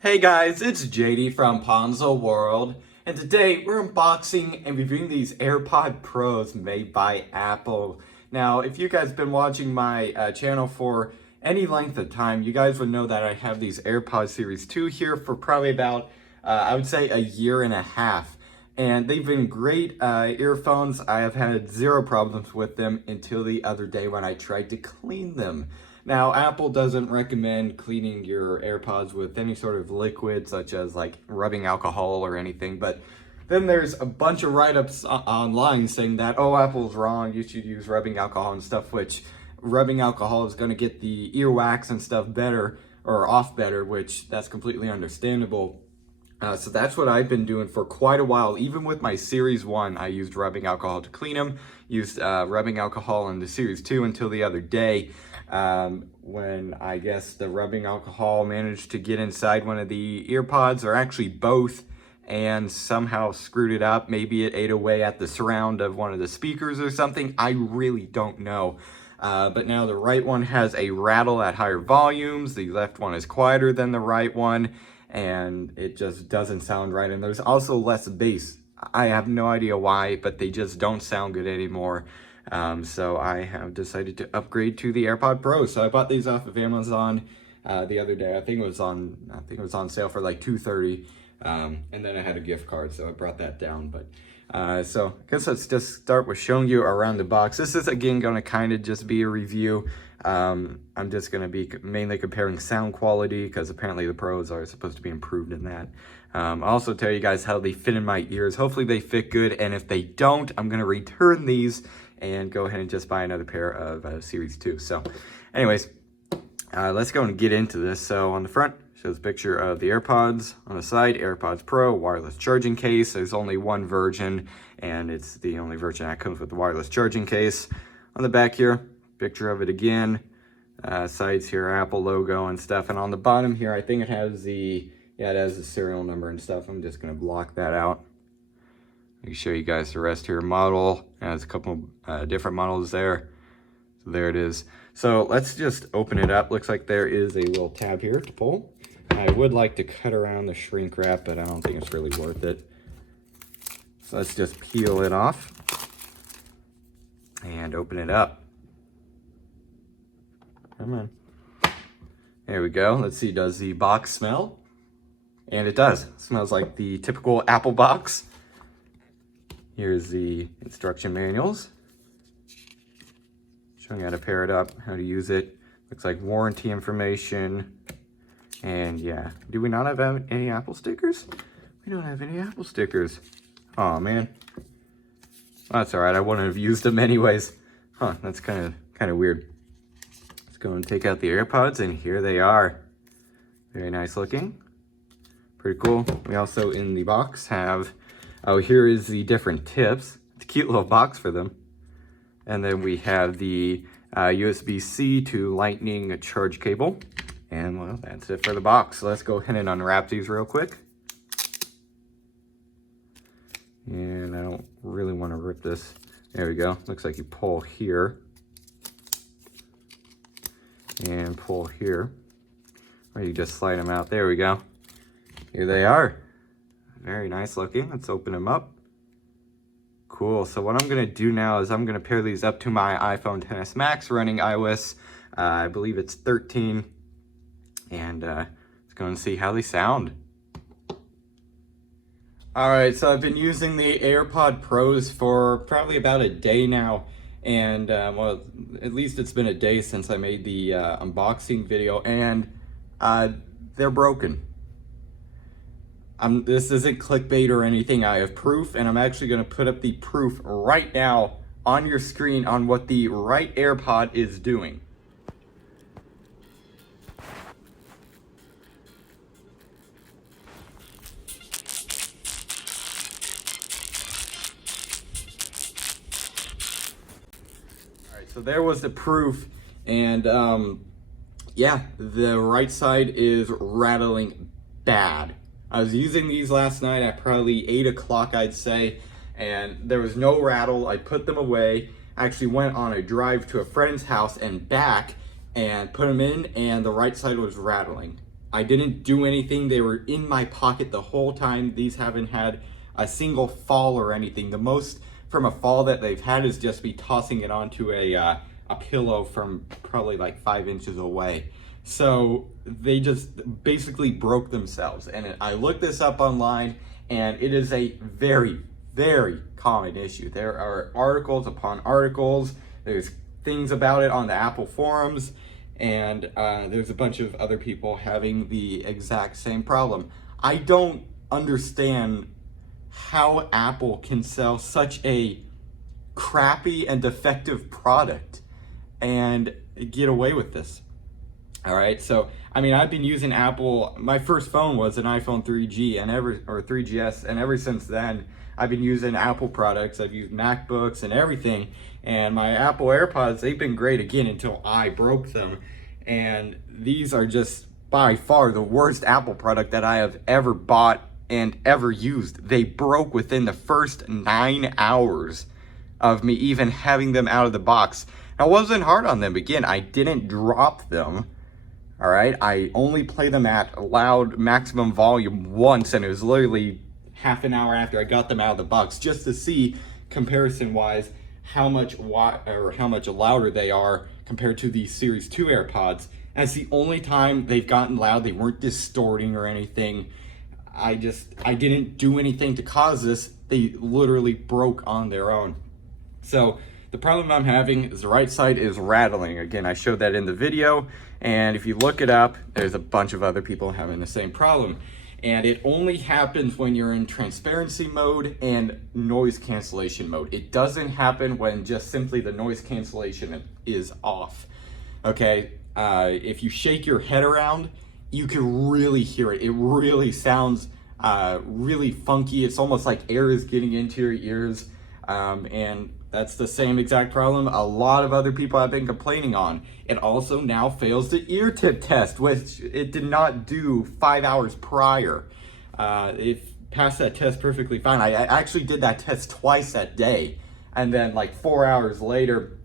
Hey guys, it's JD from Ponzo World, and today we're unboxing and reviewing these AirPod Pros made by Apple. Now, if you guys have been watching my channel for any length of time, you guys would know that I have these AirPods Series 2 here for probably about, I would say, a year and a half. And they've been great earphones. I have had zero problems with them until the other day when I tried to clean them. Now, Apple doesn't recommend cleaning your AirPods with any sort of liquid, such as like rubbing alcohol or anything, but then there's a bunch of write-ups online saying that, oh, Apple's wrong, you should use rubbing alcohol and stuff, which rubbing alcohol is going to get the earwax and stuff better, or off better, which that's completely understandable. So that's what I've been doing for quite a while. Even with my Series 1, I used rubbing alcohol to clean them, used rubbing alcohol in the Series 2 until the other day, when I guess the rubbing alcohol managed to get inside one of the earpods, or actually both, and somehow screwed it up. Maybe it ate away at the surround of one of the speakers or something. I really don't know. But now the right one has a rattle at higher volumes. The left one is quieter than the right one, and it just doesn't sound right. And there's also less bass. I have no idea why, but they just don't sound good anymore. So I have decided to upgrade to the AirPod Pro. So I bought these off of Amazon the other day. I think it was on sale for like $2.30. And then I had a gift card, so I brought that down. But so I guess let's just start with showing you around the box. This is again going to kind of just be a review. I'm just going to be mainly comparing sound quality, because apparently the Pros are supposed to be improved in that. I'll also tell you guys how they fit in my ears. Hopefully they fit good, and if they don't, I'm going to return these and go ahead and just buy another pair of Series 2. So anyways, let's go and get into this. So on the front, shows a picture of the AirPods. On the side, AirPods Pro wireless charging case. There's only one version, and it's the only version that comes with the wireless charging case. On the back here, picture of it again. Sides here, Apple logo and stuff. And on the bottom here, I think it has the serial number and stuff. I'm just going to block that out. Let me show you guys the rest here. Model has a couple different models there. So there it is. So let's just open it up. Looks like there is a little tab here to pull. I would like to cut around the shrink wrap, but I don't think it's really worth it. So let's just peel it off and open it up. Come on. There we go. Let's see, does the box smell? And it does. It smells like the typical Apple box. Here's the instruction manuals, showing you how to pair it up, how to use it. Looks like warranty information. And yeah, do we not have any Apple stickers? We don't have any Apple stickers. Oh man. Well, that's all right. I wouldn't have used them anyways. Huh, that's kind of weird. Let's go and take out the AirPods, and here they are. Very nice looking. Pretty cool. We also, in the box, have, oh, here is the different tips. It's a cute little box for them. And then we have the USB-C to Lightning charge cable. And well, that's it for the box. So let's go ahead and unwrap these real quick. And I don't really want to rip this. There we go. Looks like you pull here. And pull here. Or you just slide them out. There we go. Here they are. Very nice looking. Let's open them up. Cool. So what I'm going to do now is I'm going to pair these up to my iPhone XS Max running iOS. I believe it's 13. And let's go and see how they sound. All right, so I've been using the AirPod Pros for probably about a day now. And well, at least it's been a day since I made the unboxing video, and they're broken. This isn't clickbait or anything. I have proof, and I'm actually going to put up the proof right now on your screen on what the right AirPod is doing. All right, so there was the proof, and yeah, the right side is rattling bad. I was using these last night at probably 8 o'clock, I'd say, and there was no rattle. I put them away. I actually went on a drive to a friend's house and back and put them in, and the right side was rattling. I didn't do anything. They were in my pocket the whole time. These haven't had a single fall or anything. The most from a fall that they've had is just me tossing it onto a pillow from probably like 5 inches away. So they just basically broke themselves. And I looked this up online, and it is a very, very common issue. There are articles upon articles. There's things about it on the Apple forums, and there's a bunch of other people having the exact same problem. I don't understand how Apple can sell such a crappy and defective product and get away with this. All right, so I mean, I've been using Apple. My first phone was an iPhone 3G or 3GS, and ever since then, I've been using Apple products. I've used MacBooks and everything, and my Apple AirPods, they've been great again until I broke them. And these are just by far the worst Apple product that I have ever bought and ever used. They broke within the first 9 hours of me even having them out of the box. I wasn't hard on them. Again, I didn't drop them. All right, I only play them at loud maximum volume once, and it was literally half an hour after I got them out of the box, just to see comparison-wise how much louder they are compared to the Series 2 AirPods. That's the only time they've gotten loud. They weren't distorting or anything. I didn't do anything to cause this. They literally broke on their own. So the problem I'm having is the right side is rattling. Again, I showed that in the video, and if you look it up, there's a bunch of other people having the same problem. And it only happens when you're in transparency mode and noise cancellation mode. It doesn't happen when just simply the noise cancellation is off. Okay, if you shake your head around, you can really hear it. It really sounds really funky. It's almost like air is getting into your ears. And that's the same exact problem a lot of other people have been complaining on. It also now fails the ear tip test, which it did not do 5 hours prior. It passed that test perfectly fine. I actually did that test twice that day. And then like 4 hours later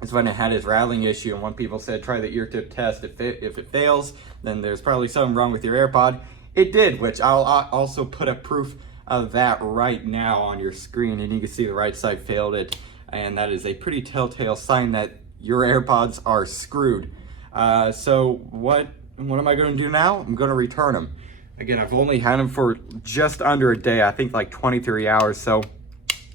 is when it had its rattling issue. And when people said, try the ear tip test, if it fails, then there's probably something wrong with your AirPod. It did, which I'll also put a proof of that right now on your screen, and you can see the right side failed it, and that is a pretty telltale sign that your AirPods are screwed. So what am I going to do now? I'm going to return them. Again, I've only had them for just under a day, I think like 23 hours. So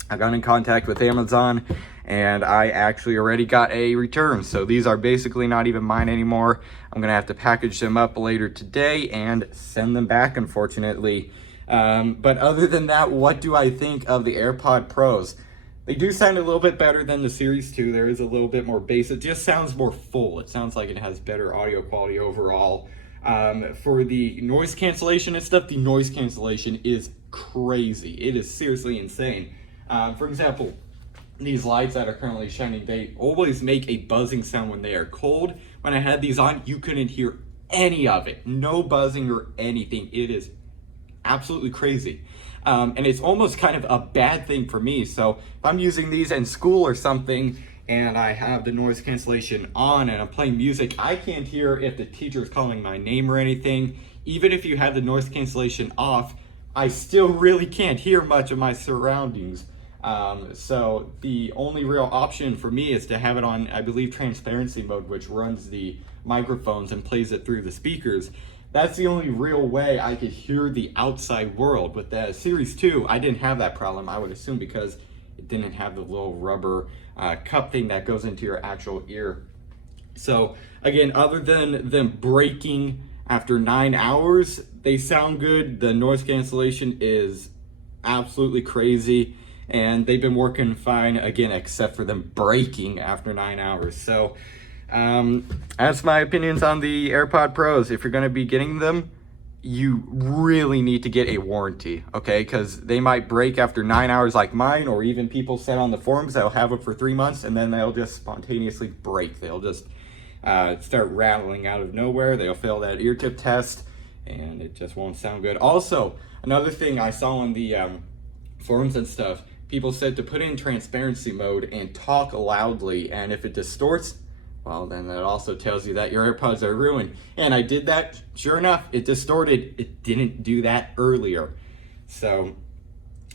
I got in contact with Amazon, and I actually already got a return. So these are basically not even mine anymore. I'm going to have to package them up later today and send them back, unfortunately. But other than that, what do I think of the AirPod Pros? They do sound a little bit better than the Series 2. There is a little bit more bass. It just sounds more full. It sounds like it has better audio quality overall. For the noise cancellation and stuff, the noise cancellation is crazy. It is seriously insane. For example, these lights that are currently shining, they always make a buzzing sound when they are cold. When I had these on, you couldn't hear any of it. No buzzing or anything. It is absolutely crazy. And it's almost kind of a bad thing for me. So if I'm using these in school or something and I have the noise cancellation on and I'm playing music, I can't hear if the teacher is calling my name or anything. Even if you have the noise cancellation off, I still really can't hear much of my surroundings. So the only real option for me is to have it on, I believe, transparency mode, which runs the microphones and plays it through the speakers. That's the only real way I could hear the outside world. With the Series 2, I didn't have that problem, I would assume, because it didn't have the little rubber cup thing that goes into your actual ear. So again, other than them breaking after 9 hours, they sound good. The noise cancellation is absolutely crazy, and they've been working fine, again, except for them breaking after 9 hours. So that's my opinions on the AirPod Pros. If you're going to be getting them, you really need to get a warranty, okay? Because they might break after 9 hours like mine, or even people said on the forums that'll have them for 3 months, and then they'll just spontaneously break. They'll just start rattling out of nowhere. They'll fail that ear tip test, and it just won't sound good. Also, another thing I saw on the forums and stuff, people said to put in transparency mode and talk loudly, and if it distorts, well, then that also tells you that your AirPods are ruined. And I did that, sure enough, it distorted. It didn't do that earlier. So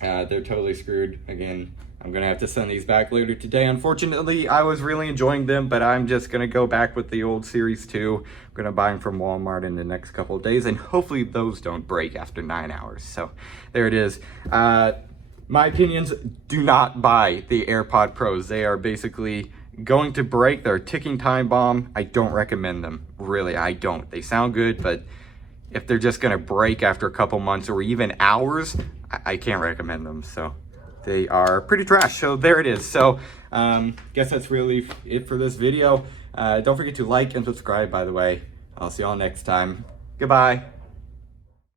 they're totally screwed. Again, I'm gonna have to send these back later today. Unfortunately, I was really enjoying them, but I'm just gonna go back with the old Series 2. I'm gonna buy them from Walmart in the next couple of days, and hopefully those don't break after 9 hours. So there it is. My opinions, do not buy the AirPod Pros. They are basically going to break. They're a ticking time bomb. I don't recommend them. Really, I don't. They sound good, but if they're just gonna break after a couple months or even hours, I can't recommend them. So they are pretty trash. So there it is. So guess that's really it for this video. Don't forget to like and subscribe, by the way. I'll see y'all next time. Goodbye.